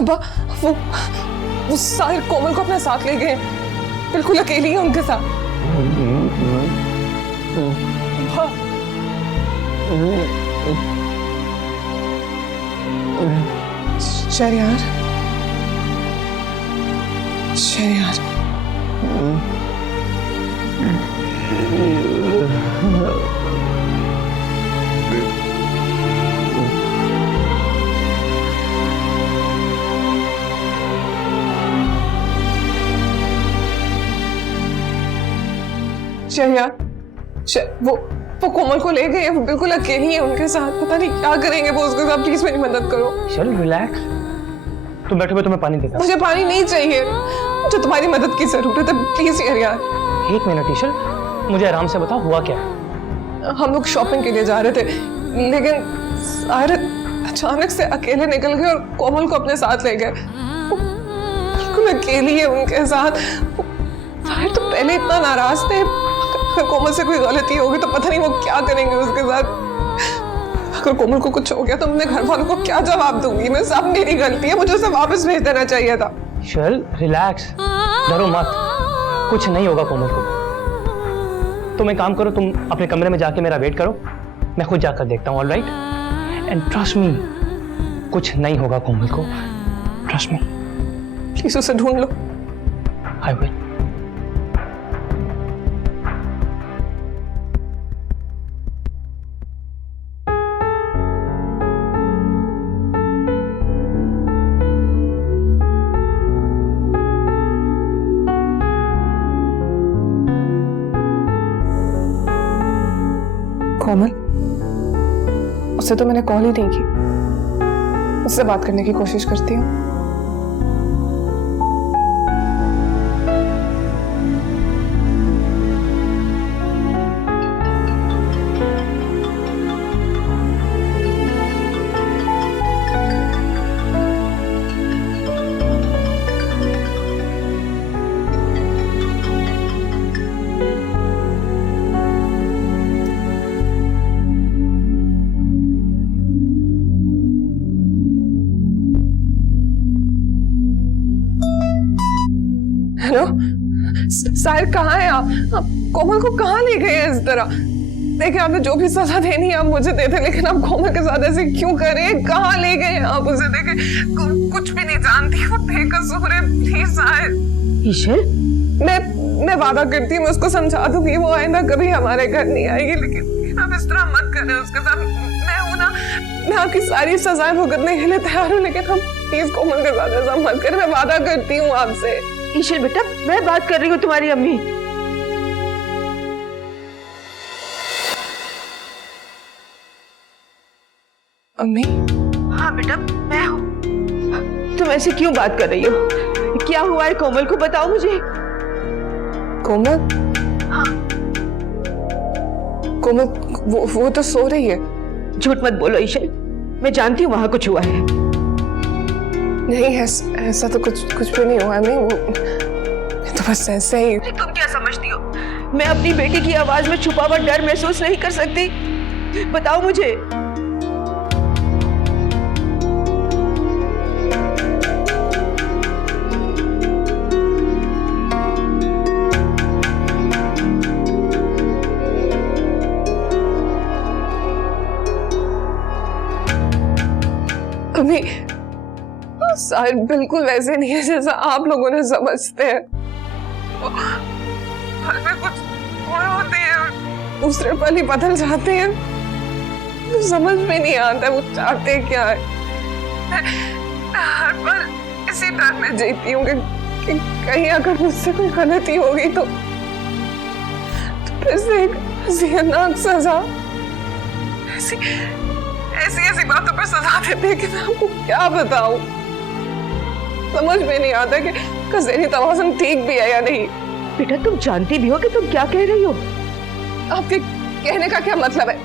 अब्बा वो साहिर कोमल को अपने साथ ले गए, बिल्कुल अकेली है उनके साथ। अब्बा शहरयार, शहरयार शहरयार, वो कोमल को ले गए, वो बिल्कुल अकेली है उनके साथ, पता नहीं क्या करेंगे वो उसके साथ। प्लीज मेरी मदद करो। चल रिलैक्स, तुम बैठो, मैं तुम्हें पानी देता हूं। मुझे पानी नहीं चाहिए, मुझे तुम्हारी मदद की जरूरत है, प्लीज शहरयार। एक मिनट ईशल, मुझे आराम से बताओ हुआ क्या है। हम लोग शॉपिंग के लिए जा रहे थे, लेकिन साहिर अचानक से अकेले निकल गए और कोमल को अपने साथ ले गए। वो बिल्कुल अकेली है उनके साथ। साहिर तो पहले इतना नाराज थे, अगर कोमल से कोई गलती होगी तो पता नहीं वो क्या करेंगे उसके साथ। अगर कोमल को कुछ हो गया तो अपने घर वालों को क्या जवाब दूंगी मैं? सब मेरी गलती है, मुझे उसे वापस भेज देना चाहिए था। चल रिलैक्स, डरो मत, कुछ नहीं होगा कोमल को। तुम एक काम करो, तुम अपने कमरे में जाके मेरा वेट करो, मैं खुद जाकर देखता हूँ। ऑलराइट, एंड ट्रस्ट मी, कुछ नहीं होगा कोमल को, ट्रस्ट मी। प्लीज उसे ढूंढ लो। I will. कोमल, उससे तो मैंने कॉल ही नहीं की, उससे बात करने की कोशिश करती हूँ। हेलो साहिर, कहाँ है आप कोमल को कहाँ ले गए हैं इस तरह? देखिए, आपने जो भी सजा देनी है आप मुझे दे दे, लेकिन आप कोमल के साथ ऐसे क्यों कर रहे हैं? कहाँ ले गए हैं आप उसे? देखे कुछ भी नहीं जानती, वो बेकसूर है। प्लीज साहिर। ईशल, मैं वादा करती हूँ मैं उसको समझा दूंगी, वो आइंदा कभी हमारे घर नहीं आएगी, लेकिन आप इस तरह मत करें उसके साथ। मैं हूं ना, मैं आपकी सारी सजाएं भुगतने के लिए तैयार हूँ, लेकिन हम प्लीज कोमल के साथ ऐसा मत करें, मैं वादा करती हूँ आपसे। ईशल बेटा, मैं बात कर रही हूँ तुम्हारी अम्मी। अम्मी? हाँ बेटा, मैं हूँ। तुम ऐसे क्यों बात कर रही हो? क्या हुआ है कोमल को, बताओ मुझे। कोमल? हाँ। कोमल वो तो सो रही है। झूठ मत बोलो ईशल, मैं जानती हूँ वहां कुछ हुआ है। नहीं, ऐसा तो कुछ भी नहीं हुआ अम्मी, वो तो बस ऐसे ही। तुम क्या समझती हो, मैं अपनी बेटी की आवाज में छुपा हुआ डर महसूस नहीं कर सकती? बताओ मुझे। अम्मी, साहिर बिल्कुल वैसे नहीं है जैसा आप लोगों ने समझते हैं। पल में कुछ और होते हैं और दूसरे पल ही बदल जाते हैं, तो समझ में नहीं आता वो चाहते क्या है। मैं हर पल इसी डर में जीती हूँ कि कहीं अगर मुझसे कोई गलती होगी तो फिर से एक हसीनाक सजा, ऐसी बातों पर सजा देते हैं कि मैं आपको क्या बताऊं। समझ में नहीं आता कि कसेरी तवाज़ुन ठीक भी है या नहीं। बेटा, तुम जानती भी हो कि तुम क्या कह रही हो? आपके कहने का क्या मतलब है?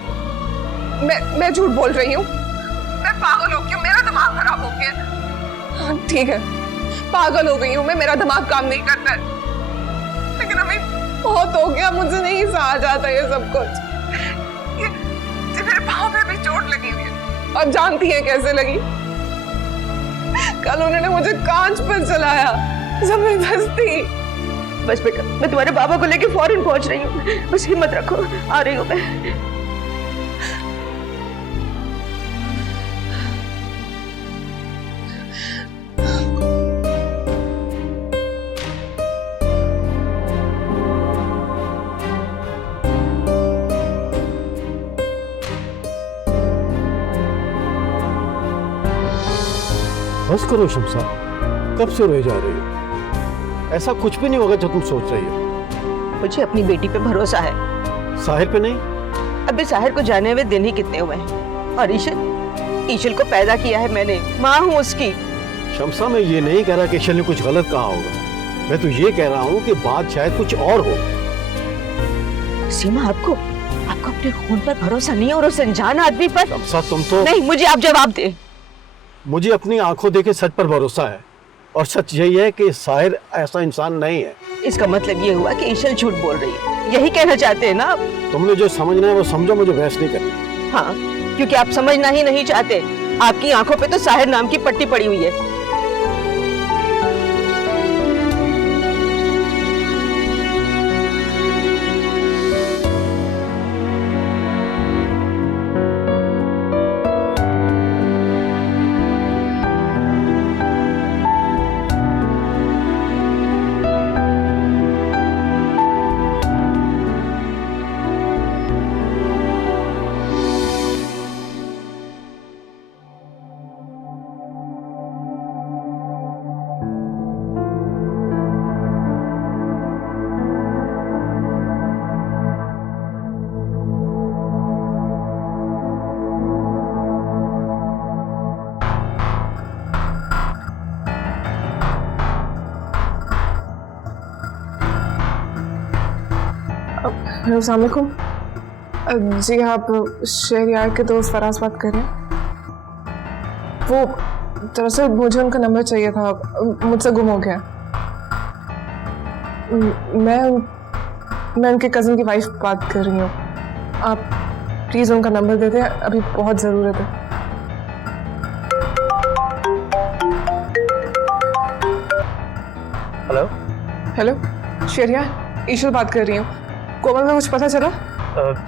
मैं झूठ बोल रही हूँ? मैं पागल हो गई हूँ, मेरा दिमाग खराब हो गया। हाँ, ठीक है, पागल हो गई हूँ मैं, मेरा दिमाग काम नहीं करता है, लेकिन अभी बहुत हो गया, मुझे नहीं सहा जाता ये सब कुछ। मेरे पाँव पे भी चोट लगी हुई है और जानती है कैसे लगी? कल उन्होंने मुझे कांच पर चलाया जबरदस्ती। बस बेटा, मैं तुम्हारे बाबा को लेके फौरन पहुंच रही हूँ, बस हिम्मत रखो, आ रही हूँ मैं। बस करो शमसा, कब से रोए जा रही हो? ऐसा कुछ भी नहीं होगा जो तुम सोच रही हो। मुझे अपनी बेटी पे भरोसा है। साहिर पे नहीं? अबे साहिर को जाने हुए दिन ही कितने हुए हैं। और ईशल को पैदा किया है मैंने, माँ हूँ उसकी। शमसा, मैं ये नहीं कह रहा कि ईशल ने कुछ गलत कहा होगा, मैं तो ये कह रहा हूँ कि बात शायद कुछ और हो। सीमा, आपको अपने खून पर भरोसा नहीं है और उस अनजान आदमी पर? शमसा, तुम तो नहीं, मुझे आप जवाब दे। मुझे अपनी आंखों देखे सच पर भरोसा है, और सच यही है कि साहिर ऐसा इंसान नहीं है। इसका मतलब ये हुआ कि ईशल झूठ बोल रही है, यही कहना चाहते हैं ना आप? तुमने जो समझना है वो समझो, मुझे बहस नहीं करनी। हाँ, क्योंकि आप समझना ही नहीं चाहते। आपकी आंखों पे तो साहिर नाम की पट्टी पड़ी हुई है। अस्सलाम वालेकुम जी, आप शहरियार के दोस्त फराज बात कर रहे हैं? वो दरअसल मुझे उनका नंबर चाहिए था, मुझसे गुम हो गया। मैं उनके कज़न की वाइफ बात कर रही हूँ। आप प्लीज़ उनका नंबर दे दें, अभी बहुत ज़रूरत है। हेलो हेलो शहरियार, ईशल बात कर रही हूँ। कोमल का कुछ पता चला?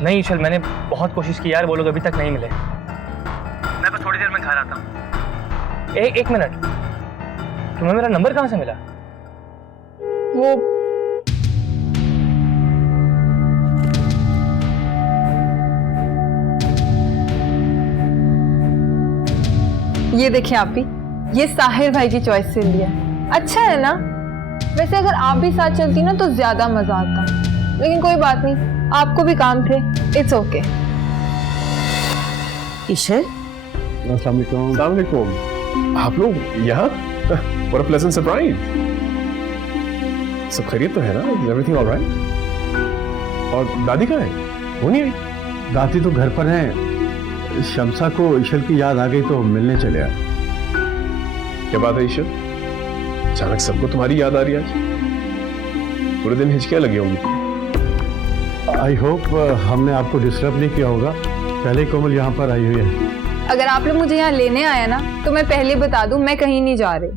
नहीं ईशल, मैंने बहुत कोशिश की यार, वो लोग अभी तक नहीं मिले। मैं बस थोड़ी देर में घर आता हूँ। एक मिनट, तुम्हें मेरा नंबर कहाँ से मिला? वो ये देखिए आप भी, ये साहिर भाई की चॉइस से लिया। अच्छा है ना? वैसे अगर आप भी साथ चलती ना तो ज्यादा मजा आता, लेकिन कोई बात नहीं, आपको भी काम थे, इट्स ओके। ईशल, अस्सलाम वालेकुम। आप लोग यहाँ? What a pleasant surprise. सब खैरियत तो है ना? Is everything all right? और दादी कहाँ है? वो नहीं आई? दादी तो घर पर है। शमसा को ईशल की याद आ गई तो मिलने चले आए। क्या बात है ईशल? अचानक सबको तुम्हारी याद आ रही है आज? पूरे दिन हिचकियाँ लगी होंगी। आई होप हमने आपको डिस्टर्ब नहीं किया होगा। पहले कोमल यहाँ पर आई हुई है। अगर आप लोग मुझे यहाँ लेने आया ना तो मैं पहले बता दूं, मैं कहीं नहीं जा रही।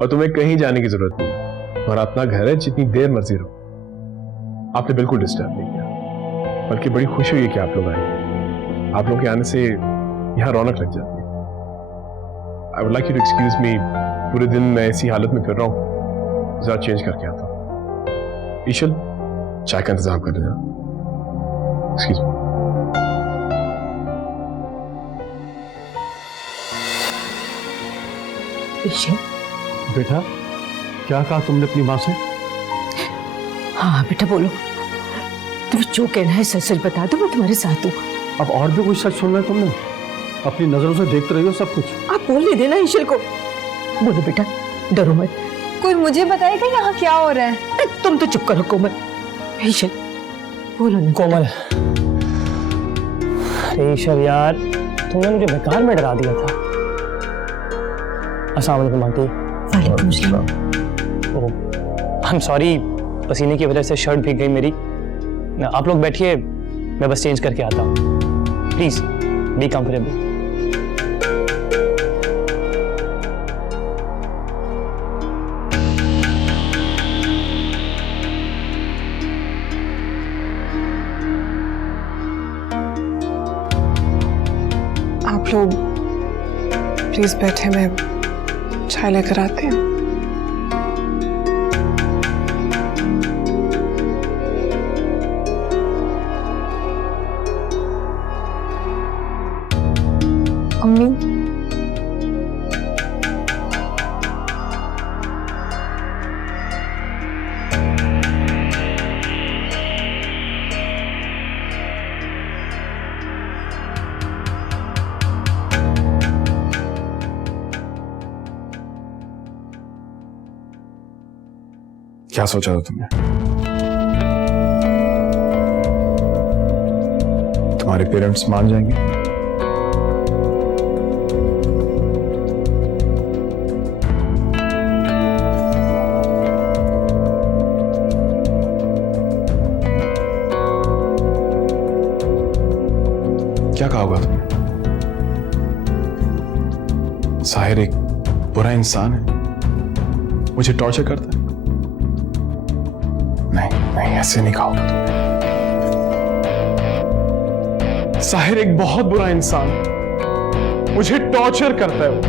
और तुम्हें कहीं जाने की जरूरत नहीं, और अपना घर है, जितनी देर मर्जी रहो। आपने बिल्कुल डिस्टर्ब नहीं किया, बल्कि बड़ी खुशी हुई है कि आप लोग आए। आप लोग के आने से यहाँ रौनक लग जाती है। I would like you to excuse me, पूरे दिन मैं ऐसी हालत में फिर रहा हूँ, जरा चेंज करके आता हूँ। ईशल, चाय का इंतजाम कर देना। Excuse me. ईशल, बेटा, क्या कहा तुमने अपनी माँ से? हाँ बेटा बोलो, तुम्हें जो कहना है सच सच बता दो, मैं तुम्हारे साथ हूँ। अब और भी कुछ सच सुनना है तुमने? अपनी नजरों से देखते रहिए सब कुछ। आप बोलने देना ईशल को। बोलो बेटा, डरो मत। कोई मुझे बताएगा यहाँ क्या हो रहा है? तुम तो चुप करो कोमल। ईशल बोलो ना। कोमल, ईशल यार, तुमने मुझे बेकार में डरा दिया था। अस्सलाम वालेकुम आंटी। वालेकुम सलाम। आई एम सॉरी, पसीने की वजह से शर्ट भीग गई मेरी। आप लोग बैठिए, मैं बस चेंज करके आता हूँ। Please be comfortable. लोग प्लीज बैठे, मैं चाय लेकर आती हूँ। अम्मी, क्या सोचा था तुमने? तुम्हारे पेरेंट्स मान जाएंगे? क्या कहा होगा तुमने? साहिर एक बुरा इंसान है, मुझे टॉर्चर करता है। नहीं नहीं, ऐसे नहीं कहा होगा तुमने। साहिर एक बहुत बुरा इंसान है, मुझे टॉर्चर करता है वो।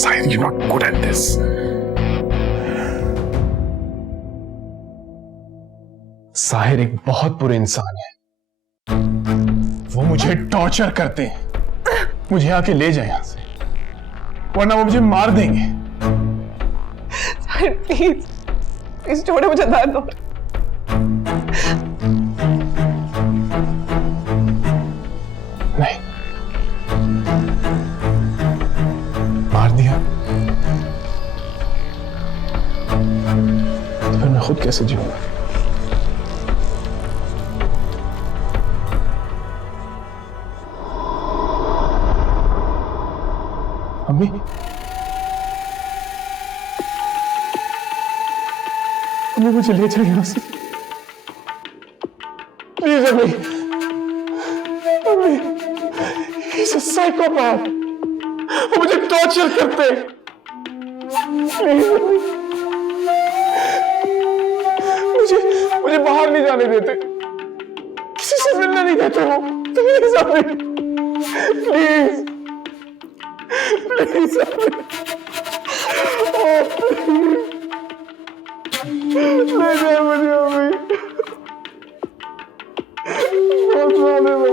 Sahir, you're not good at this. Sahir एक बहुत बुरे इंसान है, वो मुझे टॉर्चर करते हैं। मुझे आके ले जाए यहां से, वरना वो मुझे मार देंगे। साहिर प्लीज प्लीज छोड़ो, मुझे दर्द हो रहा है। नहीं, मार दिया तो फिर मैं खुद कैसे जीऊंगा? अम्मी, अम्मी मुझे ले जाए यहां से प्लीज। अम्मी, अम्मी, he's a psychopath, वो मुझे टॉर्चर करते हैं। प्लीज मुझे बाहर नहीं जाने देते, किसी से मिलने नहीं देते हो। प्लीज अम्मी, प्लीज प्लीज अम्मी, ले जाए मुझे अम्मी, बहुत माने वो।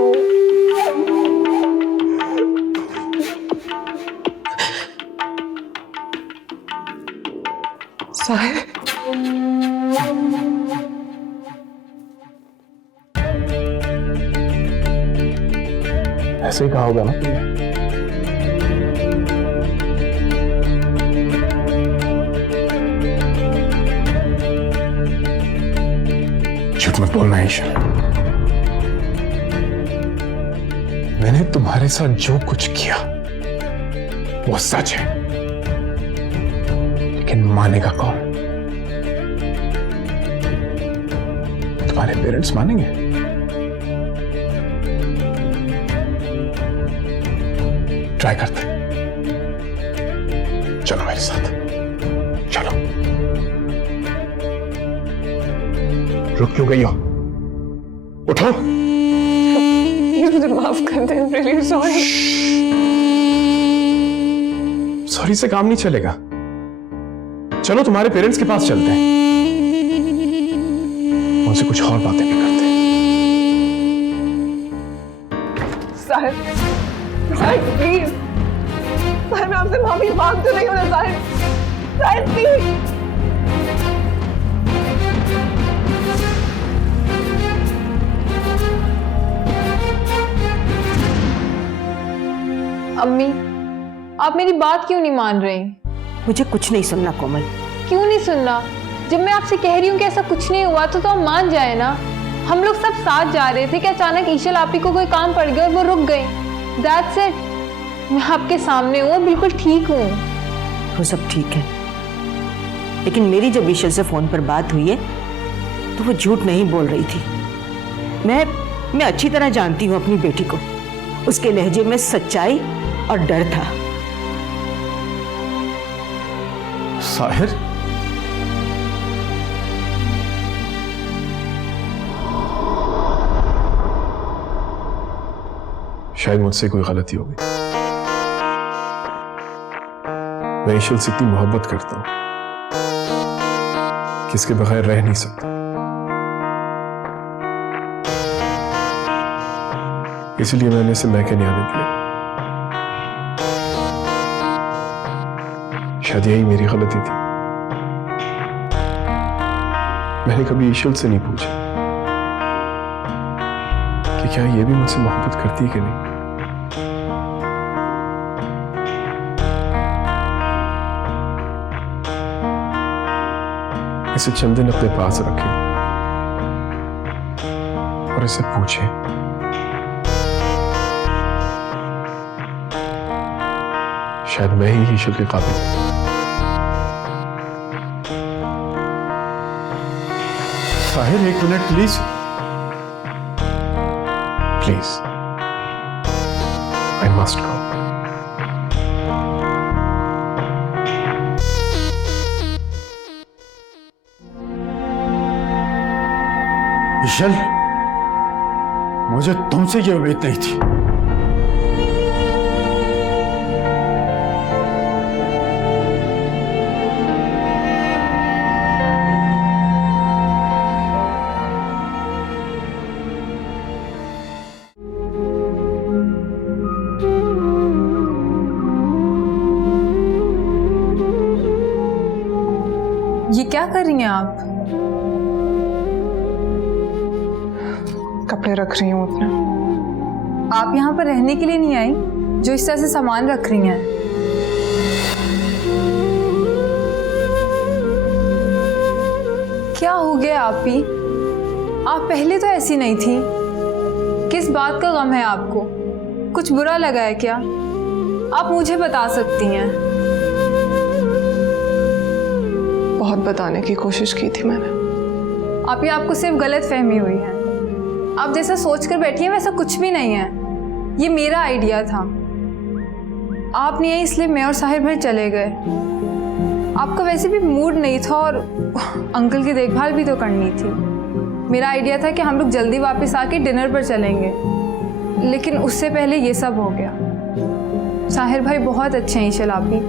साहिर ऐसे ही कहा होगा ना तुमने? झूठ मत बोलना ईशा, मैंने तुम्हारे साथ जो कुछ किया वो सच है, लेकिन मानेगा कौन? तुम्हारे पेरेंट्स मानेंगे? ट्राई करते, चलो मेरे साथ, चलो। रुक क्यों गई हो? उठो। प्लीज मुझे माफ कर दे, रियली सॉरी। सॉरी से काम नहीं चलेगा, चलो तुम्हारे पेरेंट्स के पास चलते हैं, उनसे कुछ और बातें भी करते हैं। साहिर, साहिर प्लीज, साहिर मैं आपसे माफी मांग तो रही हूँ ना साहिर, साहिर प्लीज। अम्मी, आप मेरी बात क्यों नहीं मान रही? मुझे कुछ नहीं सुनना कोमल। क्यों नहीं सुनना? जब मैं आपसे कह रही हूँ कि ऐसा कुछ नहीं हुआ तो आप मान जाए ना। हम लोग सब साथ जा रहे थे कि अचानक ईशल आपी को कोई काम पड़ गया और वो रुक गई। That's it. मैं आपके सामने हूँ, बिल्कुल ठीक हूँ। वो सब ठीक है, लेकिन मेरी जब ईशल से फोन पर बात हुई है तो वो झूठ नहीं बोल रही थी। मैं अच्छी तरह जानती हूँ अपनी बेटी को, उसके लहजे में सच्चाई और डर था। साहिर, शायद मुझसे कोई गलती हो गई। मैं ईशल से इतनी मोहब्बत करता हूं कि इसके बगैर रह नहीं सकता। इसलिए मैंने इसे मैके नहीं आने दिया। शायद यही मेरी गलती थी। मैंने कभी ईशल से नहीं पूछा कि क्या ये भी मुझसे मोहब्बत करती है कि नहीं। इसे चंद दिन अपने पास रखें और इसे पूछें शायद मैं ही ईशल के काबिल हूं। साहिर, एक minute please. Please, I must go. Ishal, मुझे तुमसे ये उम्मीद नहीं थी। ये क्या कर रही हैं आप? कपड़े रख रही हूँ अपने। आप यहाँ पर रहने के लिए नहीं आई जो इस तरह से सामान रख रही हैं? क्या हो गया आप ही? आप पहले तो ऐसी नहीं थी। किस बात का गम है आपको? कुछ बुरा लगा है क्या? आप मुझे बता सकती हैं। बहुत बताने की कोशिश की थी मैंने। आप ही, आपको सिर्फ गलत फहमी हुई है। आप जैसा सोच कर बैठी हैं वैसा कुछ भी नहीं है। ये मेरा आइडिया था। आप नहीं आई इसलिए मैं और साहिर भाई चले गए। आपका वैसे भी मूड नहीं था और अंकल की देखभाल भी तो करनी थी। मेरा आइडिया था कि हम लोग जल्दी वापस आके डिनर पर चलेंगे, लेकिन उससे पहले ये सब हो गया। साहिर भाई बहुत अच्छे हैं ईशल आपी।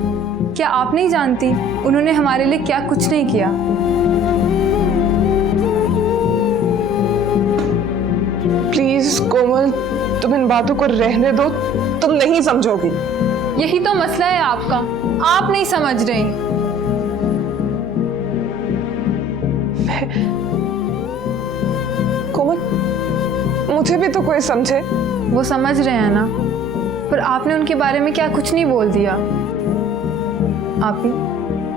क्या आप नहीं जानती उन्होंने हमारे लिए क्या कुछ नहीं किया? प्लीज कोमल, तुम इन बातों को रहने दो। तुम नहीं समझोगी। यही तो मसला है आपका। आप नहीं समझ रही। कोमल, मुझे भी तो कोई समझे। वो समझ रहे हैं ना, पर आपने उनके बारे में क्या कुछ नहीं बोल दिया। आप ही,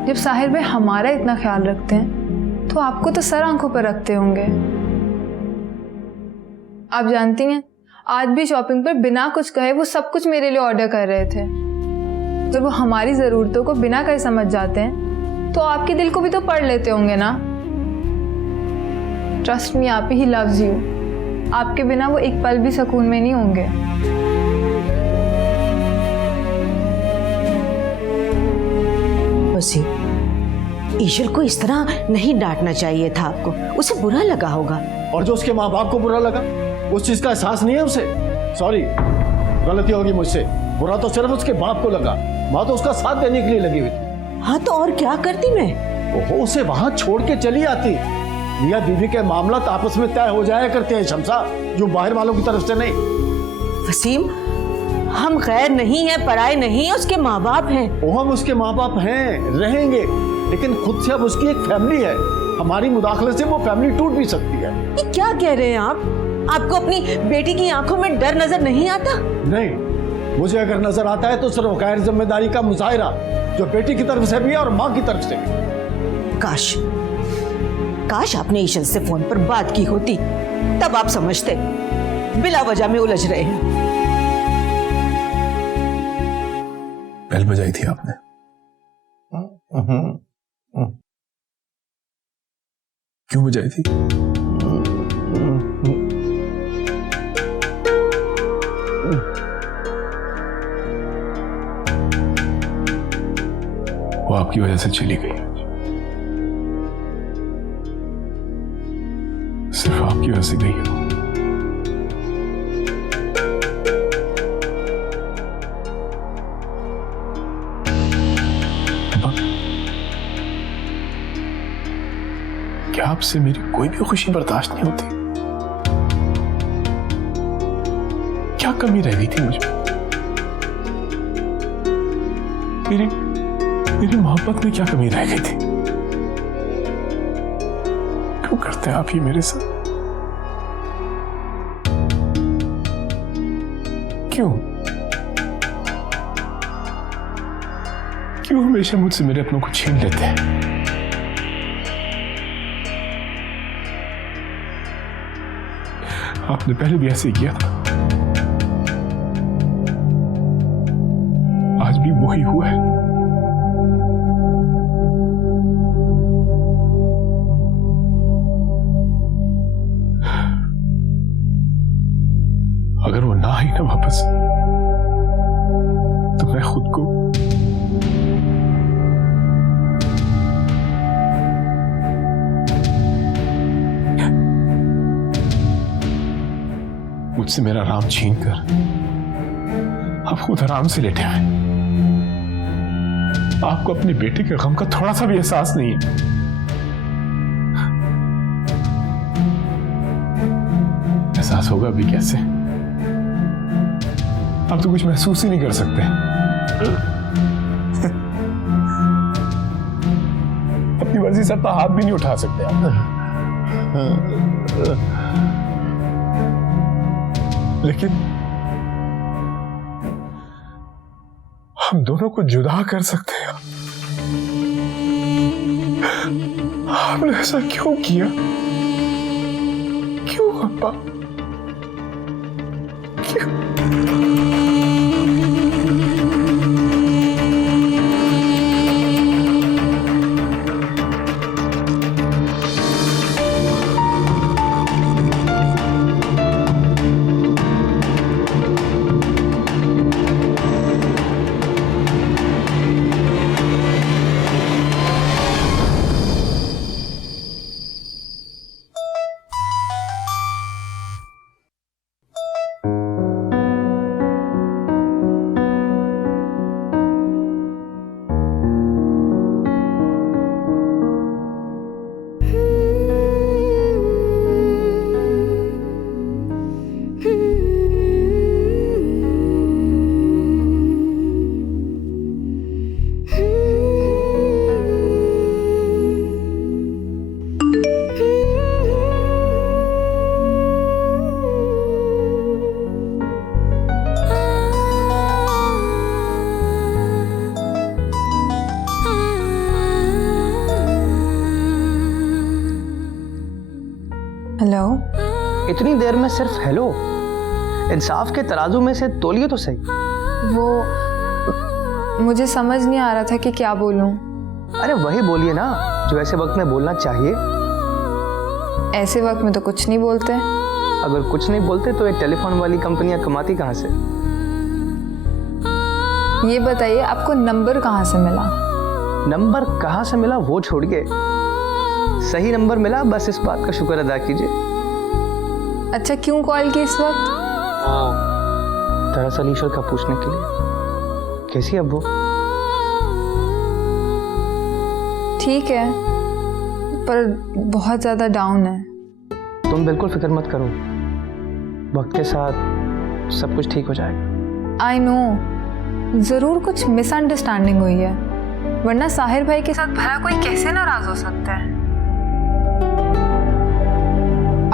जब साहिर भाई हमारा इतना ख्याल रखते हैं तो आपको तो सर आंखों पर रखते होंगे। आप जानती हैं, आज भी शॉपिंग पर बिना कुछ कहे वो सब कुछ मेरे लिए ऑर्डर कर रहे थे। जब वो हमारी ज़रूरतों को बिना कहे समझ जाते हैं तो आपके दिल को भी तो पढ़ लेते होंगे ना। ट्रस्ट मी, आप ही लव्स यू। आपके बिना वो एक पल भी सुकून में नहीं होंगे। वसीम, ईशल को इस तरह नहीं डांटना चाहिए था आपको। उसे बुरा लगा होगा। और जो उसके माँ बाप को बुरा लगा, उस चीज का एहसास नहीं है उसे। सॉरी, गलती होगी मुझसे। बुरा तो सिर्फ उसके बाप को लगा। माँ तो उसका साथ देने के लिए लगी हुई थी। हाँ तो और क्या करती मैं? ओहो, उसे वहां छोड़ के चली आती। मियां बीवी के मामला आपस में तय हो जाया करते हैं शमसा, जो बाहर वालों की तरफ से नहीं। वसीम, हम गैर नहीं है, पराए नहीं है, उसके माँ बाप हैं। वो हम उसके माँ बाप हैं, रहेंगे, लेकिन खुद से अब उसकी एक फैमिली है। हमारी मुदाखले से वो फैमिली टूट भी सकती है। ये क्या कह रहे हैं आप? आपको अपनी बेटी की आंखों में डर नजर नहीं आता? नहीं, मुझे अगर नजर आता है तो सिर्फ गैर जिम्मेदारी का मुजाहिरा, जो बेटी की तरफ से भी है और माँ की तरफ से भी। काश काश आपने ईशल से फोन पर बात की होती, तब आप समझते। बिला वजह में उलझ रहे हैं। बेल बजाई थी आपने? क्यों बजाई थी? वो आपकी वजह से चली गई। सिर्फ आपकी वजह से गई है। क्या आपसे मेरी कोई भी खुशी बर्दाश्त नहीं होती? क्या कमी रह गई थी मुझ में? मेरी मोहब्बत में क्या कमी रह गई थी? क्यों करते हैं आप ये मेरे साथ? क्यों क्यों हमेशा मुझसे मेरे अपनों को छीन लेते हैं? आपने पहले भी ऐसे ही किया था, आज भी वही हुआ है। अगर वो ना आई ना वापस, तो मैं खुद को मुझसे मेरा आराम छीन कर आप खुद आराम से लेटे आए। आपको अपनी बेटे के गम का थोड़ा सा भी एहसास नहीं है। एहसास होगा भी कैसे? आप तो कुछ महसूस ही नहीं कर सकते। अपनी मर्जी से अपना हाथ भी नहीं उठा सकते आप। लेकिन हम दोनों को जुदा कर सकते हैं। आपने ऐसा क्यों किया? क्यों अब्बा? क्यों? हेलो। इतनी देर में सिर्फ हेलो? इंसाफ के तराजू में से तोलिए तो सही। वो मुझे समझ नहीं आ रहा था कि क्या बोलूं। अरे वही बोलिए ना जो ऐसे वक्त में बोलना चाहिए। ऐसे वक्त में तो कुछ नहीं बोलते। अगर कुछ नहीं बोलते तो ये टेलीफोन वाली कंपनियां कमाती कहाँ से? ये बताइए आपको नंबर कहाँ से मिला? नंबर कहाँ से मिला वो छोड़िए, सही नंबर मिला बस इस बात का शुक्र अदा कीजिए। अच्छा, क्यों कॉल की इस वक्त? दरअसल ईश्वर का पूछने के लिए। कैसी अब वो? ठीक है, पर बहुत ज्यादा डाउन है। तुम बिल्कुल फिक्र मत करो, वक्त के साथ सब कुछ ठीक हो जाएगा। आई नो, जरूर कुछ मिसअंडरस्टैंडिंग हुई है, वरना साहिर भाई के साथ भला कोई कैसे नाराज हो सकता है।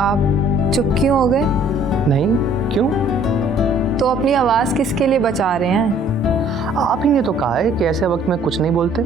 आप चुप क्यों हो गए? नहीं, क्यों? तो अपनी आवाज किसके लिए बचा रहे हैं? आप ही ने तो कहा है कि ऐसे वक्त में कुछ नहीं बोलते।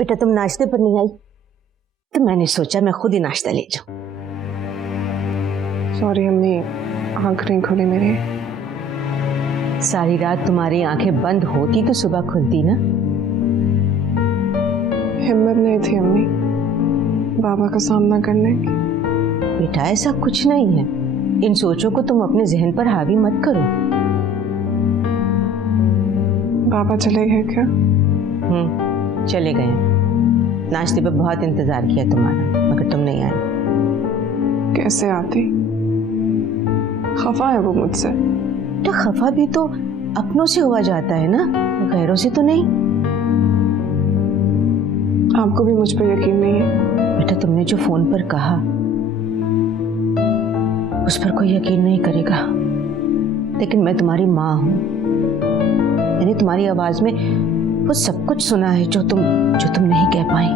बेटा तुम नाश्ते पर नहीं आई तो मैंने सोचा मैं खुद ही नाश्ता ले जाऊं। सॉरी अम्मी, आंख नहीं खुली मेरी। सारी रात तुम्हारी आंखें बंद होती तो सुबह खुलती ना। हिम्मत नहीं थी अम्मी बाबा का सामना करने की। बेटा ऐसा कुछ नहीं है, इन सोचों को तुम अपने जहन पर हावी मत करो। बाबा चले गए क्या? चले गए। नाश्ते पे बहुत इंतजार किया तुम्हारा, मगर तुम नहीं आए। कैसे आती? खफा है वो मुझसे। तो खफा भी तो अपनों से हुआ जाता है ना, गैरों से तो नहीं। आपको भी मुझ पर यकीन नहीं है? बेटा तुमने जो फोन पर कहा उस पर कोई यकीन नहीं करेगा, लेकिन मैं तुम्हारी माँ हूं। मैंने तुम्हारी आवाज में वो सब कुछ सुना है जो तुम नहीं कह पाई।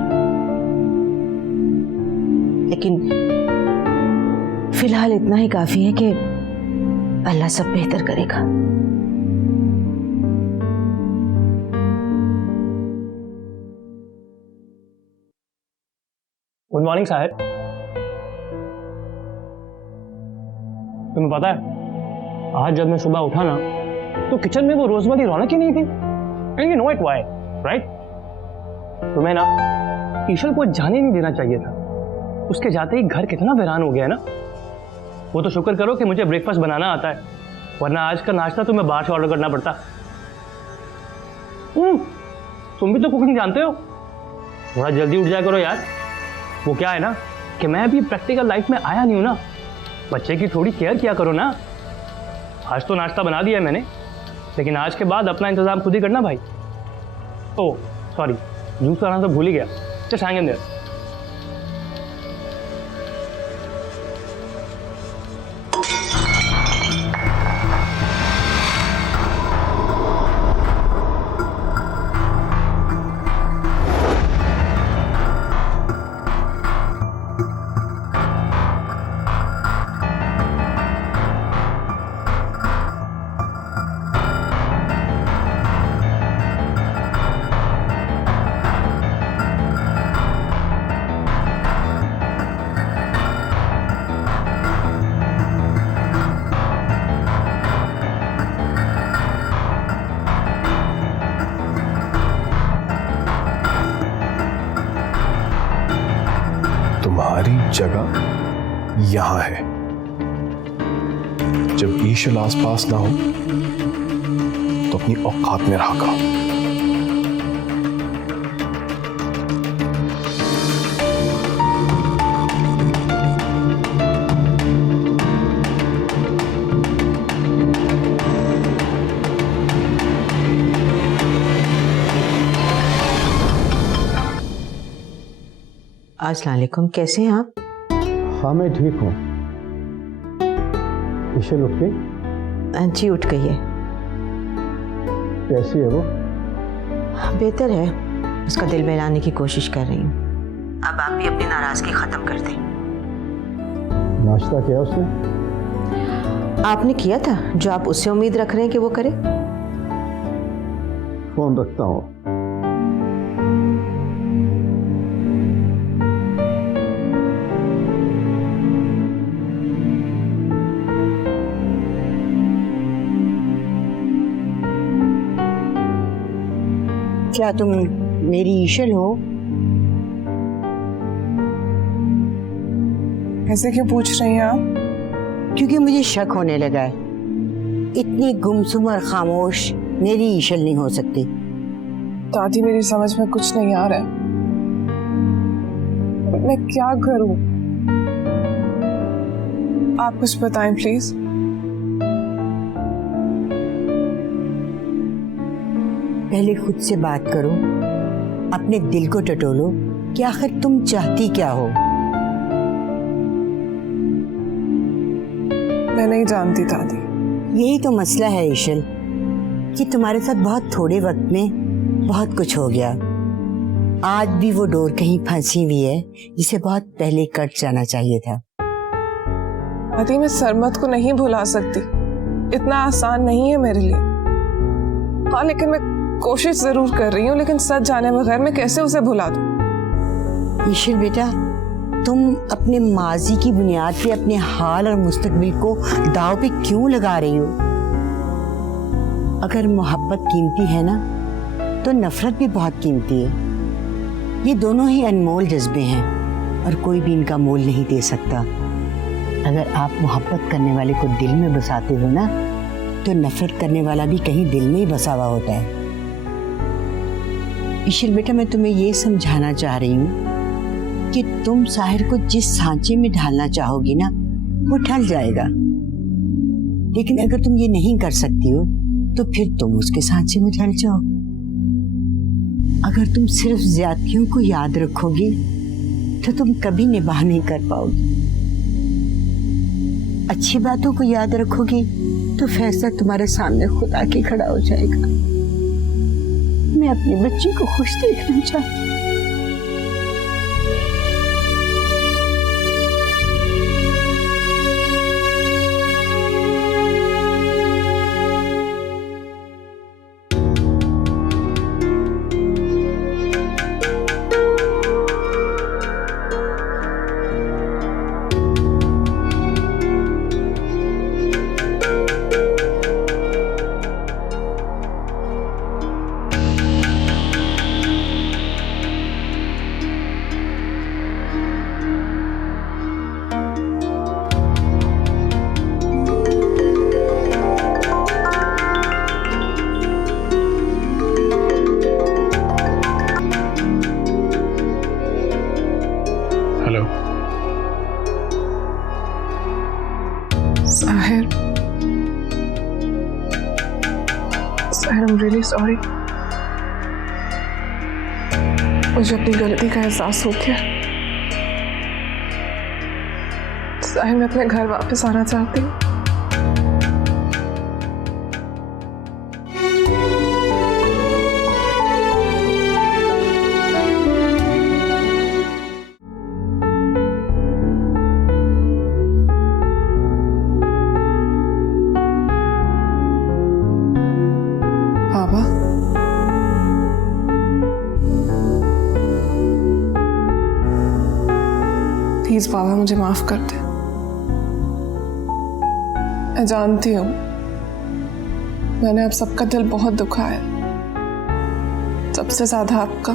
लेकिन फिलहाल इतना ही काफी है कि अल्लाह सब बेहतर करेगा। Good morning Sahir. तुम्हें पता है आज जब मैं सुबह उठा ना तो किचन में वो रोज वाली रौनक ही नहीं थी। And you know it why, right? तुम्हें ना ईशल को जाने नहीं देना चाहिए था। उसके जाते ही घर कितना वीरान हो गया है ना। वो तो शुक्र करो कि मुझे ब्रेकफास्ट बनाना आता है, वरना आज का नाश्ता तुम्हें बाहर से ऑर्डर करना पड़ता। तुम भी तो कुकिंग जानते हो, थोड़ा जल्दी उठ जाया करो यार। वो क्या है ना कि मैं अभी प्रैक्टिकल लाइफ में आया नहीं हूं ना, बच्चे की थोड़ी केयर किया करो ना। आज तो नाश्ता बना दिया है मैंने, लेकिन आज के बाद अपना इंतजाम खुद ही करना भाई। ओह सॉरी, जूस लाना तो भूल ही गया। Just hang in their. तुम्हारी जगह यहां है। जब ईशल आसपास ना हो तो अपनी औकात में रहा करो। अस्सलाम वालेकुम, कैसे हैं आप? हाँ मैं ठीक हूँ। ईशल उठ गई? जी उठ गई है। कैसी है वो? बेहतर है, उसका दिल बहलाने की कोशिश कर रही हूँ। अब आप भी अपनी नाराजगी खत्म कर दें। नाश्ता किया उसने? आपने किया था जो आप उससे उम्मीद रख रहे हैं कि वो करे। फोन रखता हूँ। क्या तुम मेरी ईशल हो? ऐसे क्यों पूछ रही हैं आप? क्योंकि मुझे शक होने लगा है, इतनी गुमसुम और खामोश मेरी ईशल नहीं हो सकती। दादी मेरी समझ में कुछ नहीं आ रहा है, मैं क्या करूं? आप कुछ बताएं प्लीज। पहले खुद से बात करो, अपने दिल को टटोलो कि आखिर तुम चाहती क्या हो। मैं नहीं जानती दादी। यही तो मसला है ईशल कि तुम्हारे साथ बहुत थोड़े वक्त में बहुत कुछ हो गया। आज भी वो डोर कहीं फंसी हुई है जिसे बहुत पहले कट जाना चाहिए था। दादी मैं सरमत को नहीं भुला सकती, इतना आसान नहीं है मेरे लिए। हाँ लेकिन मैं कोशिश जरूर कर रही हूँ, लेकिन सच जाने बगैर मैं कैसे उसे भुला दूँ? ईश्वर बेटा, तुम अपने माजी की बुनियाद पे अपने हाल और मुस्तकबिल को दाव पे क्यों लगा रही हो? अगर मोहब्बत कीमती है ना, तो नफरत भी बहुत कीमती है। ये दोनों ही अनमोल जज्बे हैं और कोई भी इनका मोल नहीं दे सकता। अगर आप मोहब्बत करने वाले को दिल में बसाते हो ना, तो नफरत करने वाला भी कहीं दिल में ही बसा हुआ होता है। ईश्वर बेटा, मैं तुम्हें ये समझाना चाह रही हूँ कि तुम साहिर को जिस सांचे में ढालना चाहोगी ना, वो ढल जाएगा। लेकिन अगर तुम ये नहीं कर सकती हो, तो फिर तुम उसके सांचे में ढल जाओ। अगर तुम सिर्फ ज्यादतियों को याद रखोगी, तो तुम कभी निभाह नहीं कर पाओगी। अच्छी बातों को याद रखोगी, तो फैसला तुम्हारे सामने खुद आके खड़ा हो जाएगा। मैं अपनी बच्ची को खुश देखना चाहती हूँ। Sahir, I'm really sorry. मुझे अपनी गलती का एहसास हो गया। साहिर, मैं अपने घर वापस आना चाहती हूँ। बाबा, प्लीज बाबा मुझे माफ कर दे। मैं जानती हूँ मैंने आप सबका दिल बहुत दुखाया, सबसे ज्यादा आपका।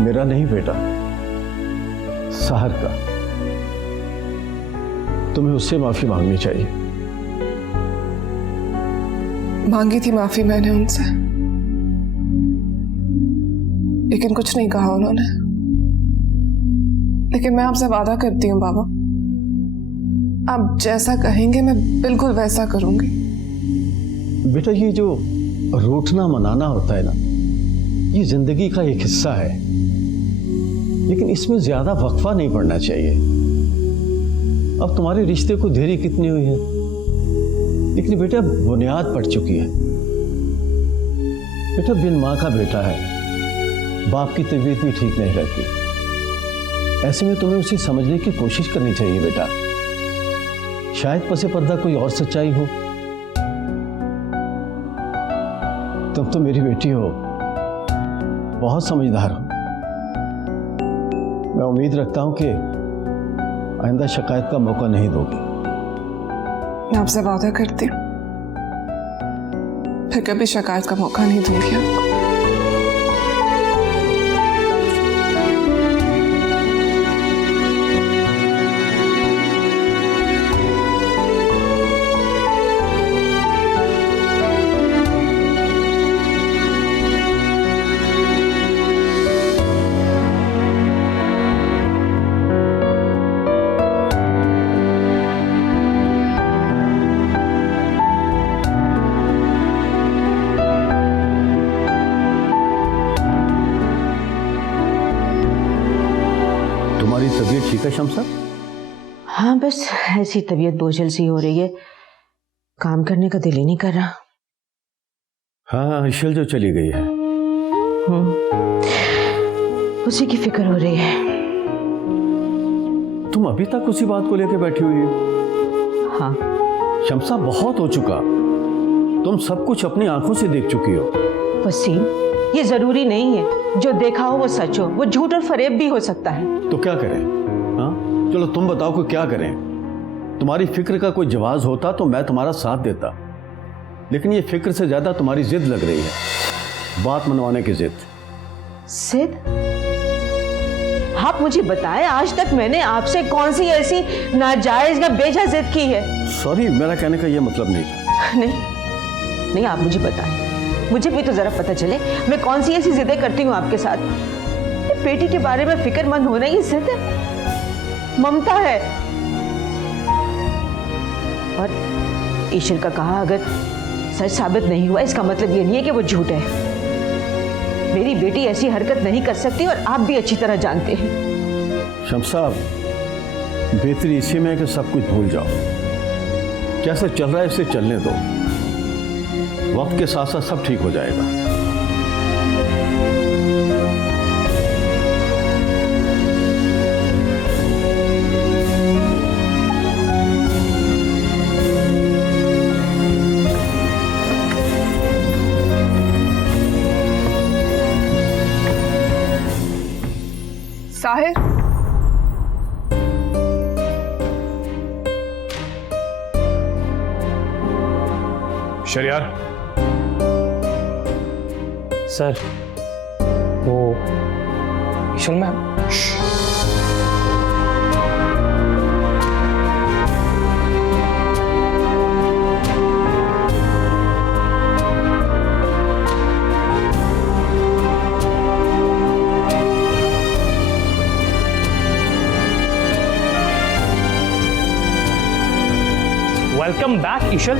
मेरा नहीं बेटा, साहर का। तुम्हें उससे माफी मांगनी चाहिए। मांगी थी माफी मैंने उनसे, लेकिन कुछ नहीं कहा उन्होंने। लेकिन मैं आपसे वादा करती हूँ बाबा, आप जैसा कहेंगे मैं बिल्कुल वैसा करूंगी। बेटा, ये जो रूठना मनाना होता है ना, ये जिंदगी का एक हिस्सा है, लेकिन इसमें ज्यादा वक्फा नहीं पड़ना चाहिए। अब तुम्हारे रिश्ते को देरी कितनी हुई है, लेकिन बेटा बुनियाद पड़ चुकी है। बेटा बिन माँ का बेटा है, बाप की तबीयत भी ठीक नहीं रहती। ऐसे में तुम्हें उसे समझने की कोशिश करनी चाहिए बेटा। शायद पसे पर्दा कोई और सच्चाई हो। तुम तो मेरी बेटी हो, बहुत समझदार हो। मैं उम्मीद रखता हूं कि आइंदा शिकायत का मौका नहीं दोगी। मैं आपसे वादा करती हूँ फिर कभी शिकायत का मौका नहीं दूंगी आपको। तुम्हारी तबीयत ठीक है शमसा? हाँ, बस ऐसी तबीयत बोझल सी हो रही है, काम करने का दिल ही नहीं कर रहा। हाँ, ईशल जो चली गई है। उसी की फिक्र हो रही है। तुम अभी तक उसी बात को लेकर बैठी हुई हो? हाँ। शमसा, बहुत हो चुका। तुम सब कुछ अपनी आंखों से देख चुकी हो। वसीम, ये जरूरी नहीं है जो देखा हो वो सच हो, वो झूठ और फरेब भी हो सकता है। तो क्या करें? हाँ, चलो तुम बताओ कि क्या करें। तुम्हारी फिक्र का कोई जवाब होता तो मैं तुम्हारा साथ देता, लेकिन ये फिक्र से ज्यादा तुम्हारी जिद लग रही है, बात मनवाने की जिद। सिद, आप मुझे बताएं, आज तक मैंने आपसे कौन सी ऐसी नाजायज या बेजा जिद की है? सॉरी, मेरा कहने का ये मतलब नहीं था। नहीं नहीं, आप मुझे बताएं, मुझे भी तो जरा पता चले मैं कौन सी ऐसी जिदें करती हूँ आपके साथ। ये बेटी के बारे में फिक्रमंद होना ही जिद है, ममता है। और ईश्वर का कहा अगर सच साबित नहीं हुआ, इसका मतलब ये नहीं है कि वो झूठ है। मेरी बेटी ऐसी हरकत नहीं कर सकती और आप भी अच्छी तरह जानते हैं। शम्स साहब, बेहतरी इसी में है कि सब कुछ भूल जाओ। कैसे चल रहा है इसे चलने दो, वक्त के साथ साथ सब ठीक हो जाएगा। साहिर, शरियार, सर वो Ishal ma'am. Welcome back Ishal.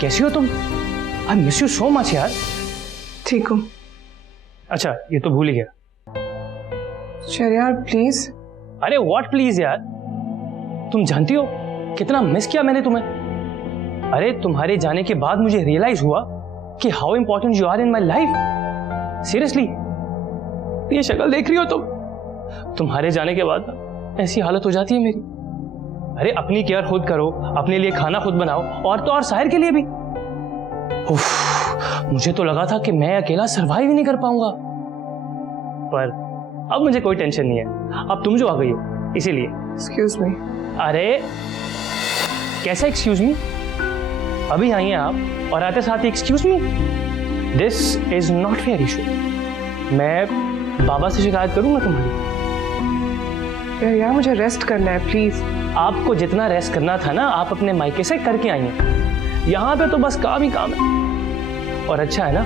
कैसी हो तुम? I miss you so much यार। ठीक हूँ। अच्छा, ये तो भूल ही गया। शरियार प्लीज। अरे व्हाट प्लीज यार, तुम जानती हो कितना मिस किया मैंने तुम्हें। अरे तुम्हारे जाने के बाद मुझे रियलाइज हुआ कि how important you are in my life. Seriously, ये शक्ल देख रही हो तुम, तुम्हारे जाने के बाद ऐसी हालत हो जाती है मेरी। अरे अपनी केयर खुद करो, अपने लिए खाना खुद बनाओ, और तो और साहिर के लिए भी। उफ, मुझे तो लगा था कि मैं अकेला सरवाइव ही नहीं कर पाऊंगा, पर अब मुझे कोई टेंशन नहीं है। अब तुम जो आ गई हो इसीलिए। Excuse me. अरे कैसे एक्सक्यूज मी? अभी आई हैं आप और आते साथ ही excuse me? This is not fair Ishu. मैं बाबा से शिकायत करूंगा तुम्हारी। यार मुझे रेस्ट करना है प्लीज। आपको जितना रेस्ट करना था ना, आप अपने मायके से करके आई हैं। यहाँ पे तो बस काम ही काम है। और अच्छा है ना,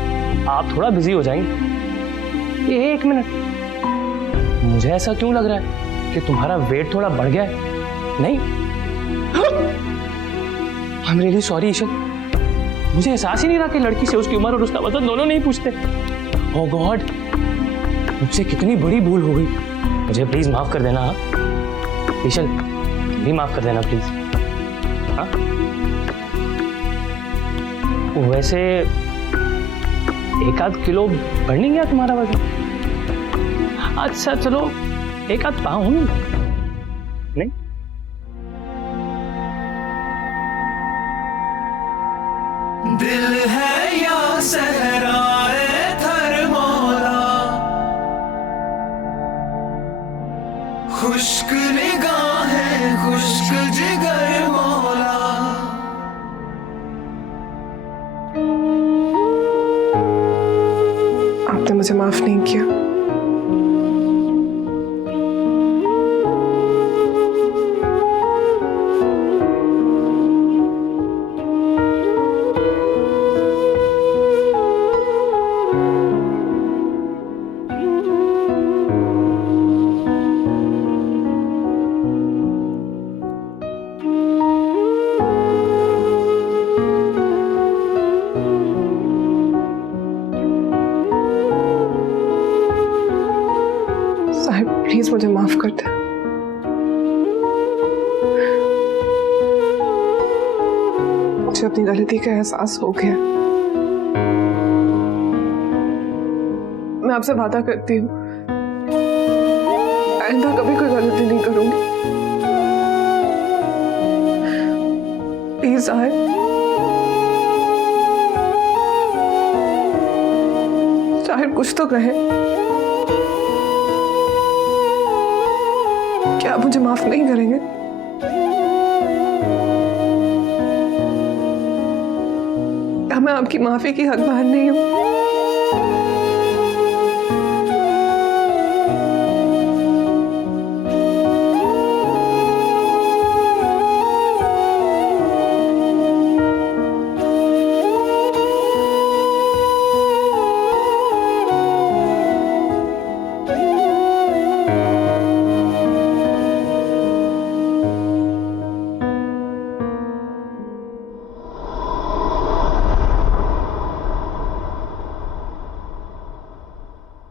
आप थोड़ा बिजी हो जाएंगे। ये 1 मिनट, मुझे ऐसा क्यों लग रहा है कि तुम्हारा वेट थोड़ा बढ़ गया है? नहीं, आई एम रियली सॉरी ईशल। मुझे एहसास ही नहीं रहा कि लड़की से उसकी उम्र और उसका वजन दोनों नहीं पूछते। ओह गॉड, मुझसे कितनी बड़ी भूल हो गई। मुझे प्लीज माफ कर देना। ईशल भी माफ कर देना प्लीज। हाँ, वैसे 1-8 किलो बढ़ नहीं गया तुम्हारा वजन? अच्छा चलो, 1-8 पाउंड नहीं। दिल है या सहराए थर मौला, खुश्क निगाहें खुश्क जिगर मौला। आपने मुझे माफ नहीं किया। साहिब प्लीज मुझे माफ कर दे। मुझे अपनी गलती का एहसास हो गया। मैं आपसे वादा करती हूँ आइंदा कभी कोई गलती नहीं करूंगी। प्लीज जाहिर कुछ तो कहे। क्या आप मुझे माफ नहीं करेंगे? क्या मैं आपकी माफी की हकदार नहीं हूं?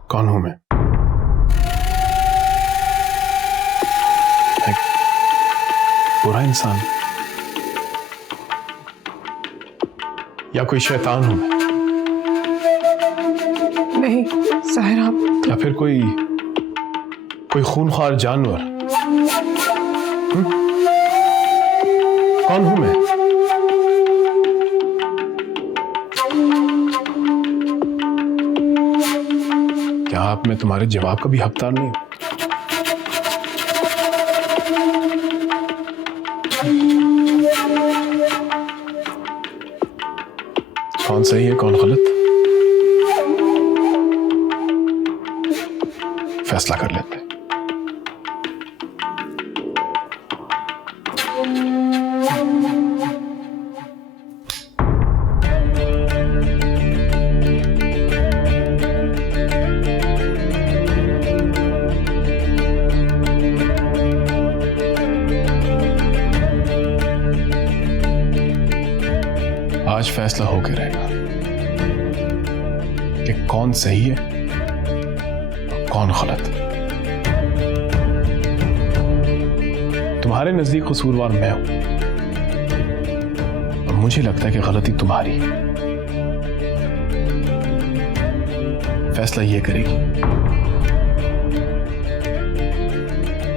कौन हूं मैं? एक बुरा इंसान या कोई शैतान हूं मैं? नहीं साहिर, आप या फिर कोई खूनख्वार जानवर? कौन हूं मैं? क्या आप मैं तुम्हारे जवाब का भी हकदार नहीं हूं? कौन सही है कौन गलत, फैसला कर लेते हैं। आज फैसला होकर रहेगा कि कौन सही है और कौन गलत। तुम्हारे नजदीक कसूरवार मैं हूं और मुझे लगता है कि गलती तुम्हारी है। फैसला यह करेगी।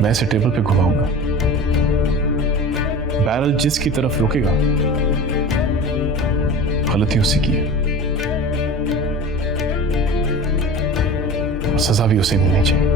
मैं इसे टेबल पे घुमाऊंगा, बैरल जिसकी तरफ रुकेगा गलती उसी की है और सजा भी उसे मिलनी चाहिए।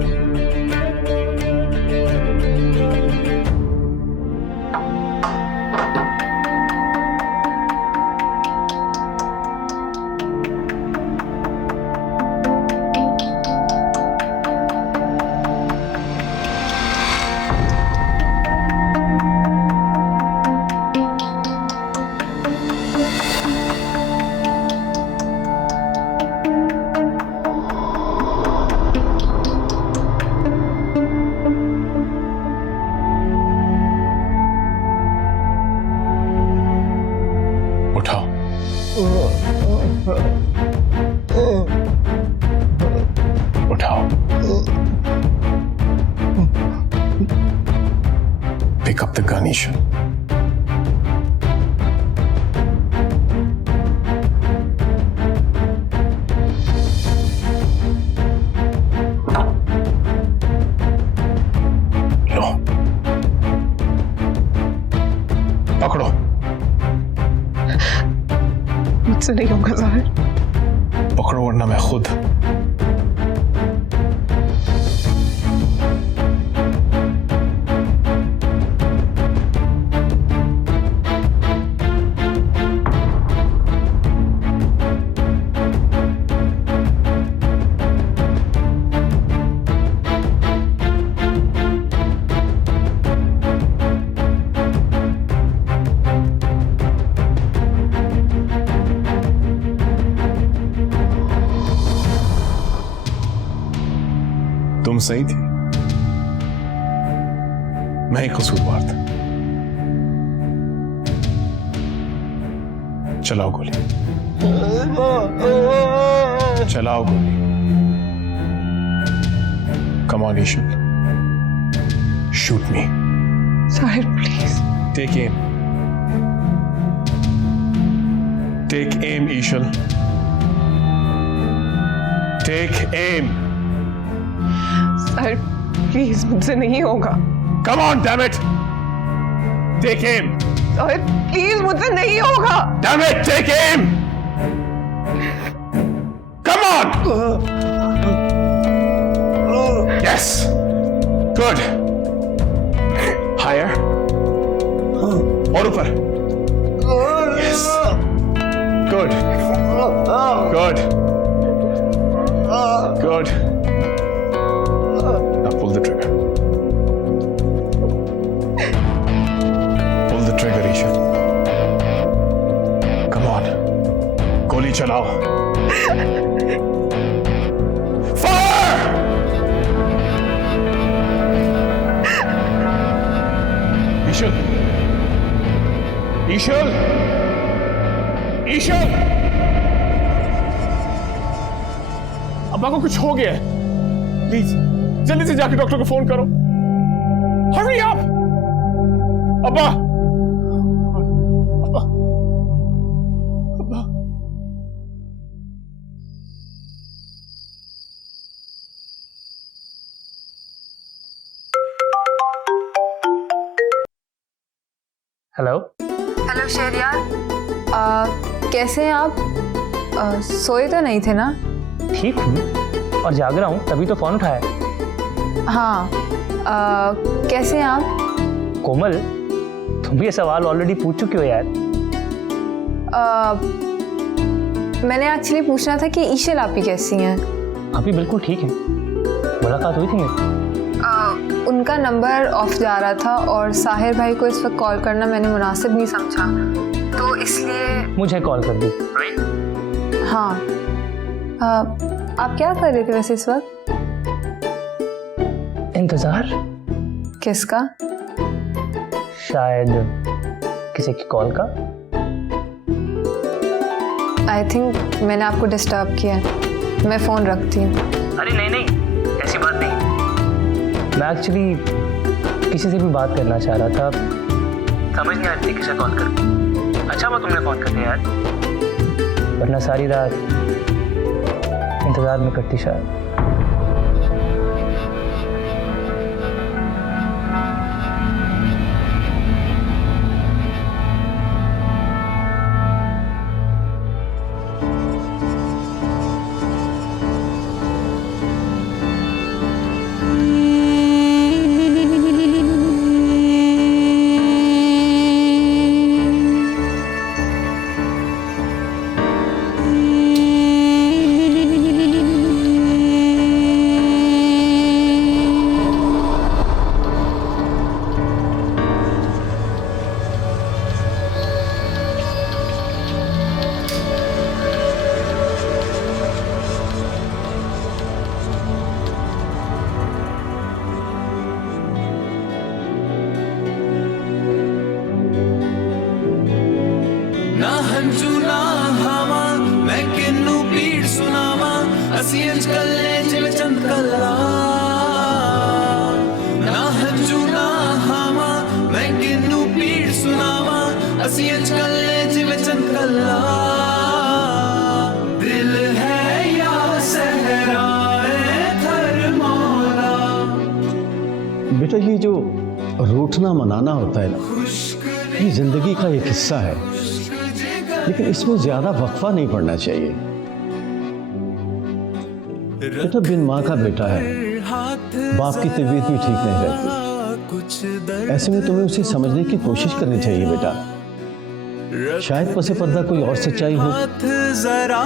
उठाओ, उठाओ, pick up the gun, Ishan. लो, पकड़ो। मुझसे नहीं होगा जाहिर। पकड़ो वरना मैं खुद। तुम सही थी, मैं ही कसूरवार था। चलाओ गोली, चलाओ गोली। Come on Ishal, shoot me. Sahir please. Take aim, take aim Ishal, take aim. Sahir please, मुझसे नहीं होगा। Come on, damn it! Take aim. Rohit please मुझसे नहीं होगा। Damn it, take aim! Come on! Yes! Good! Higher. और ऊपर. Yes! Good! Good! Good! Now pull the trigger. Pull the trigger, Isha. Come on. गोली चलाओ. Fire! ईशल. ईशल. ईशल. अब्बा को कुछ हो गया है. प्लीज जल्दी से जाके डॉक्टर को फोन करो. Hurry up! अब्बा. अब्बा. अब्बा. हेलो। हेलो शहरियार, कैसे हैं आप? सोए तो नहीं थे ना? ठीक हूँ और जाग रहा हूँ, तभी तो फोन उठाया। हाँ, कैसे हैं आप? कोमल, तुम ये सवाल ऑलरेडी पूछ चुके हो यार। मैंने एक्चुअली पूछना था कि ईशल आपकी कैसी हैं? आप भी बिल्कुल ठीक है, मुलाकात हुई थी मेरी। उनका नंबर ऑफ जा रहा था और साहिर भाई को इस वक्त कॉल करना मैंने मुनासिब नहीं समझा, तो इसलिए मुझे कॉल कर दी। हाँ, आप क्या कर रहे थे वैसे इस वक्त? इंतजार? किसका? शायद किसी की कॉल का। आई थिंक मैंने आपको डिस्टर्ब किया है, मैं फ़ोन रखती हूँ। अरे नहीं नहीं, ऐसी बात नहीं। मैं एक्चुअली किसी से भी बात करना चाह रहा था, समझ नहीं आ रही थी किसे कॉल कर। अच्छा हुआ तुमने फोन कर दिया यार, वरना सारी रात इंतजार में कटती शायद। ना हंजू ना हवा मैं किन्नू पीड़ सुनावा असी अंज कल्ले जिव चंद कल्ला ना हंजू ना हवा मैं किन्नू पीड़ सुनावा असी अंज कल्ले जिव चंद कल्ला दिल है या सहराए थर मौला। बेटा ये जो रूठना मनाना होता है ना, ये जिंदगी का एक हिस्सा है, लेकिन इसमें ज्यादा वक्फा नहीं पड़ना चाहिए। बेटा बिन माँ का बेटा है, बाप की तबीयत भी ठीक नहीं रहती, ऐसे में तुम्हें उसे समझने की कोशिश करनी चाहिए बेटा। शायद पसे पर्दा कोई और सच्चाई हो। जरा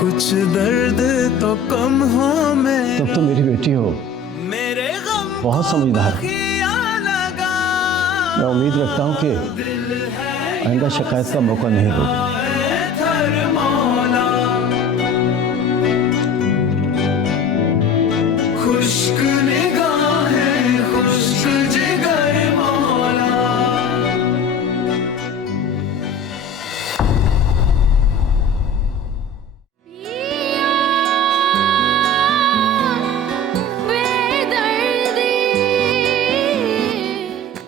कुछ दर्द तो कम हो में तुम तो मेरी बेटी हो, मेरे गम बहुत समझदार हो। लगा मैं उम्मीद रखता हूँ कि आइंदा शिकायत का मौका नहीं दूंगा।